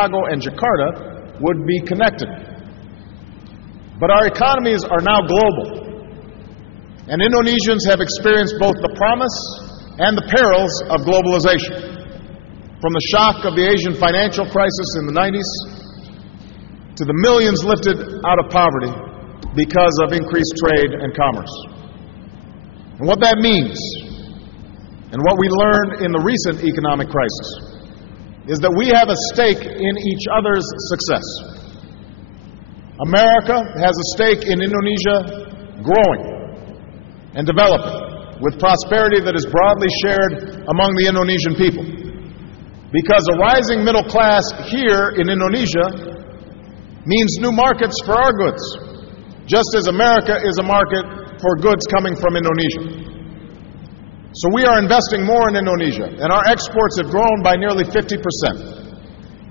Chicago and Jakarta would be connected. But our economies are now global, and Indonesians have experienced both the promise and the perils of globalization, from the shock of the Asian financial crisis in the 90s to the millions lifted out of poverty because of increased trade and commerce. And what that means, and what we learned in the recent economic crisis, is that we have a stake in each other's success. America has a stake in Indonesia growing and developing with prosperity that is broadly shared among the Indonesian people. Because a rising middle class here in Indonesia means new markets for our goods, just as America is a market for goods coming from Indonesia. So we are investing more in Indonesia, and our exports have grown by nearly 50%.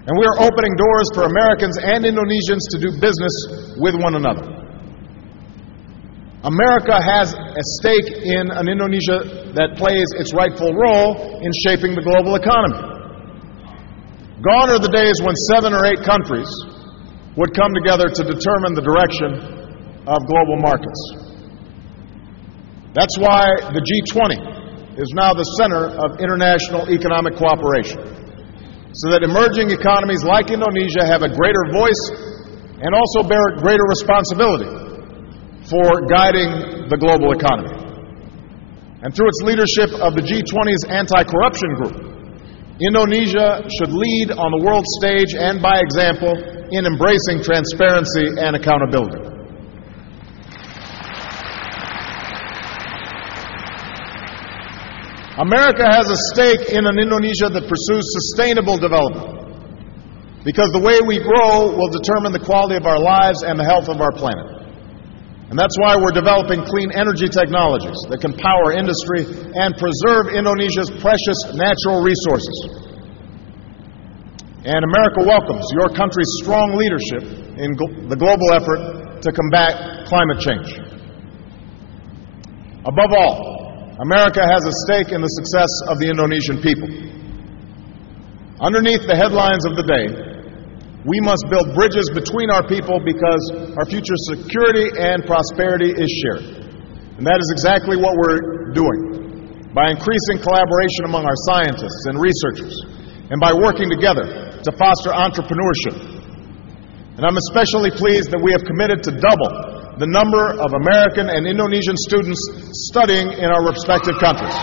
And we are opening doors for Americans and Indonesians to do business with one another. America has a stake in an Indonesia that plays its rightful role in shaping the global economy. Gone are the days when 7 or 8 countries would come together to determine the direction of global markets. That's why the G20 is now the center of international economic cooperation, so that emerging economies like Indonesia have a greater voice and also bear greater responsibility for guiding the global economy. And through its leadership of the G20's anti-corruption group, Indonesia should lead on the world stage and by example in embracing transparency and accountability. America has a stake in an Indonesia that pursues sustainable development, because the way we grow will determine the quality of our lives and the health of our planet. And that's why we're developing clean energy technologies that can power industry and preserve Indonesia's precious natural resources. And America welcomes your country's strong leadership in the global effort to combat climate change. Above all, America has a stake in the success of the Indonesian people. Underneath the headlines of the day, we must build bridges between our people because our future security and prosperity is shared. And that is exactly what we're doing by increasing collaboration among our scientists and researchers and by working together to foster entrepreneurship. And I'm especially pleased that we have committed to double the number of American and Indonesian students studying in our respective countries.